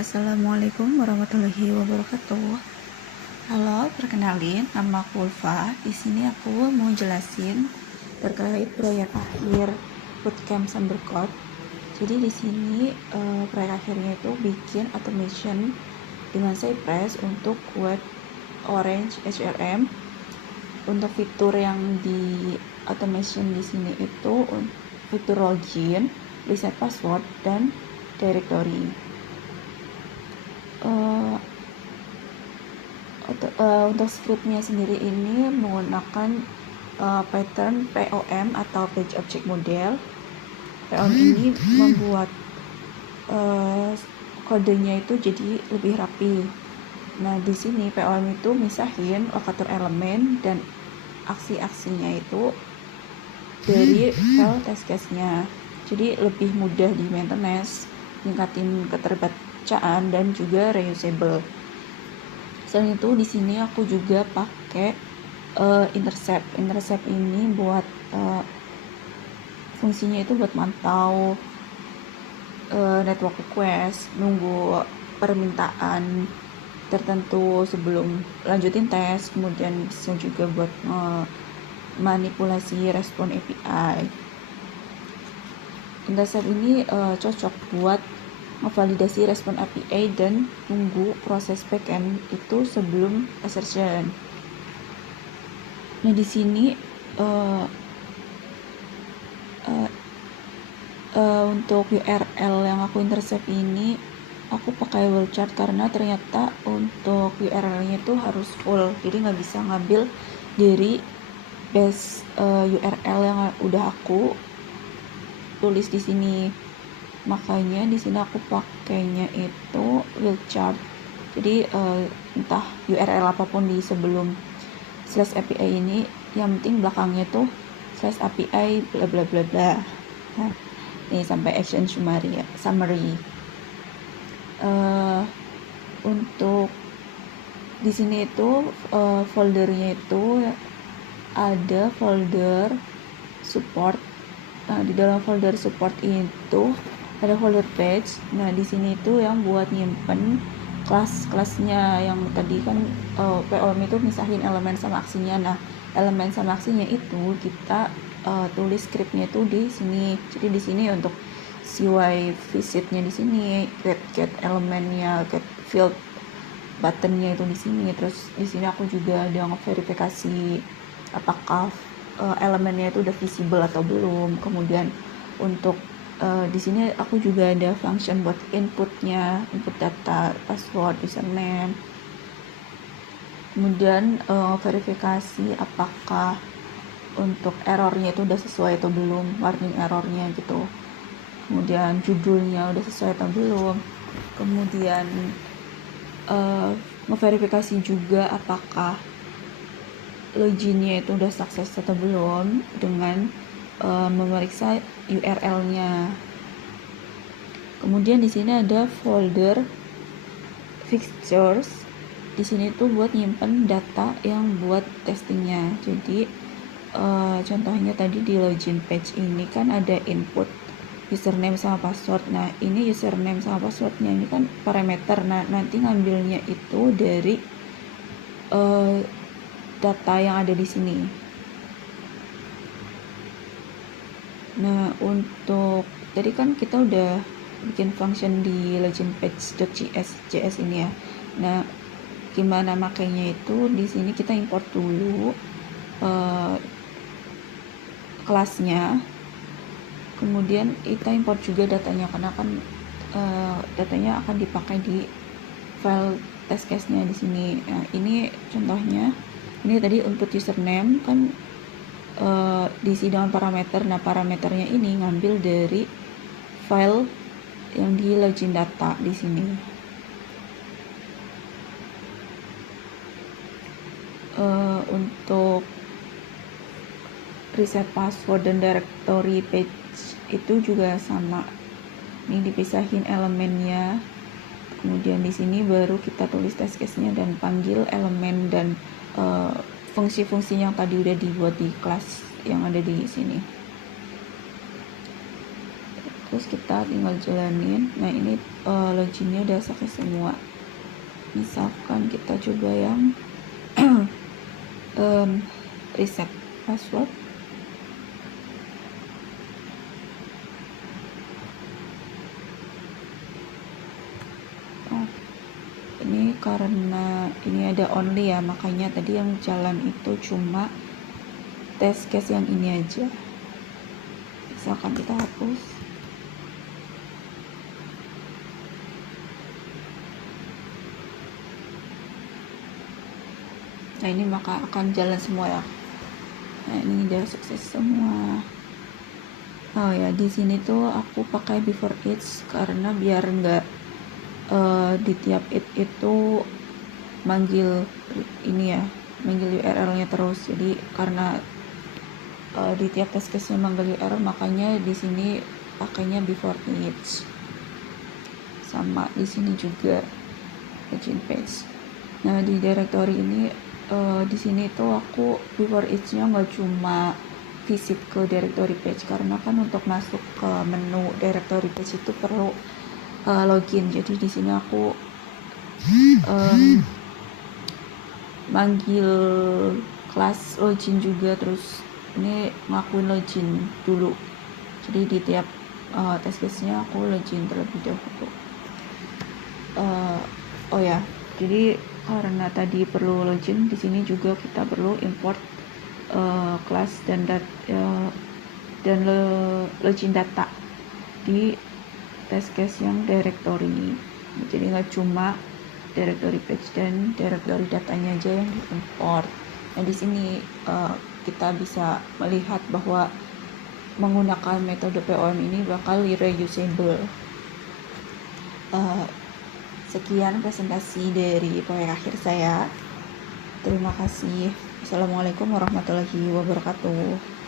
Assalamualaikum warahmatullahi wabarakatuh. Halo, perkenalin, nama aku Ulfa. Di sini aku mau jelasin terkait proyek akhir Bootcamp Sumbercode. Jadi di sini proyek akhirnya itu bikin automation dengan Cypress untuk web Orange HRM. Untuk fitur yang di automation di sini itu fitur login, reset password, dan directory. Untuk scriptnya sendiri ini menggunakan pattern POM atau Page Object Model. POM ini membuat kodenya itu jadi lebih rapi. Nah, di sini POM itu misahin lokator elemen dan aksi-aksinya itu dari file test case-nya. Jadi lebih mudah di maintenance, meningkatin keterbacaan dan juga reusable. Selain itu di sini aku juga pakai intercept. Intercept ini buat fungsinya itu buat mantau network request, nunggu permintaan tertentu sebelum lanjutin tes, kemudian bisa juga buat manipulasi respon API. Intercept ini cocok buat memvalidasi respon API dan tunggu proses backend itu sebelum assertion. Nah, di sini untuk URL yang aku intercept ini aku pakai wildcard karena ternyata untuk URL-nya itu harus full, jadi nggak bisa ngambil dari base URL yang udah aku tulis di sini. Makanya di sini aku pakainya itu wildcard. Jadi entah URL apapun di sebelum /API ini, yang penting belakangnya tuh /API bla bla bla bla. Nah, ini sampai action summary. Untuk di sini itu foldernya itu ada folder support. Nah, di dalam folder support itu ada folder page. Nah, di sini itu yang buat nyimpen kelas-kelasnya yang tadi kan POM itu misahin elemen sama aksinya. Nah, elemen sama aksinya itu kita tulis scriptnya itu di sini. Jadi di sini untuk CY visitnya di sini, get elemennya, get field buttonnya itu di sini. Terus di sini aku juga ada verifikasi apakah elemennya itu udah visible atau belum. Kemudian untuk di sini aku juga ada function buat inputnya, input data, password, username. Kemudian verifikasi apakah untuk errornya itu udah sesuai atau belum, warning errornya gitu. Kemudian judulnya udah sesuai atau belum. Kemudian memverifikasi juga apakah loginnya itu udah sukses atau belum dengan memeriksa URL-nya. Kemudian di sini ada folder fixtures. Di sini tuh buat nyimpen data yang buat testingnya. Jadi contohnya tadi di login page ini kan ada input username sama password. Nah, ini username sama passwordnya ini kan parameter. Nah, nanti ngambilnya itu dari data yang ada di sini. Nah, untuk tadi kan kita udah bikin function di login page.js ini ya. Nah, gimana makainya itu di sini kita import dulu kelasnya. Kemudian kita import juga datanya karena kan datanya akan dipakai di file test case-nya di sini. Nah, ini contohnya. Ini tadi input username kan diisi dengan parameter. Nah, parameternya ini ngambil dari file yang di login data di sini. Untuk reset password dan directory page itu juga sama. Ini dipisahin elemennya. Kemudian di sini baru kita tulis test case-nya dan panggil elemen dan fungsi-fungsi yang tadi udah dibuat di kelas yang ada di sini. terus kita tinggal jalanin. Nah ini loginnya udah selesai semua. Misalkan kita coba yang reset password. Ini karena ini ada only ya, makanya tadi yang jalan itu cuma test case yang ini aja. Misalkan kita hapus. Nah ini maka akan jalan semua ya. Nah ini udah sukses semua. Oh ya, di sini tuh aku pakai before each karena biar nggak di tiap it itu manggil ini ya, manggil URL-nya terus. Jadi karena di tiap test case-nya manggil URL, makanya di sini pakainya before each. Sama di sini juga login page. Nah di directory ini di sini tuh aku before each-nya nggak cuma visit ke directory page, karena kan untuk masuk ke menu directory page itu perlu login. Jadi di sini aku manggil kelas login juga, terus ini ngakuin login dulu. Jadi di tiap test case-nya aku login terlebih dahulu. Oh ya, jadi karena tadi perlu login, di sini juga kita perlu import kelas dan login data di test case yang directory. Jadi nggak cuma directory page dan directory datanya aja yang diimport. Nah di sini kita bisa melihat bahwa menggunakan metode POM ini bakal reusable. Sekian presentasi dari proyek akhir saya. Terima kasih. Assalamualaikum warahmatullahi wabarakatuh.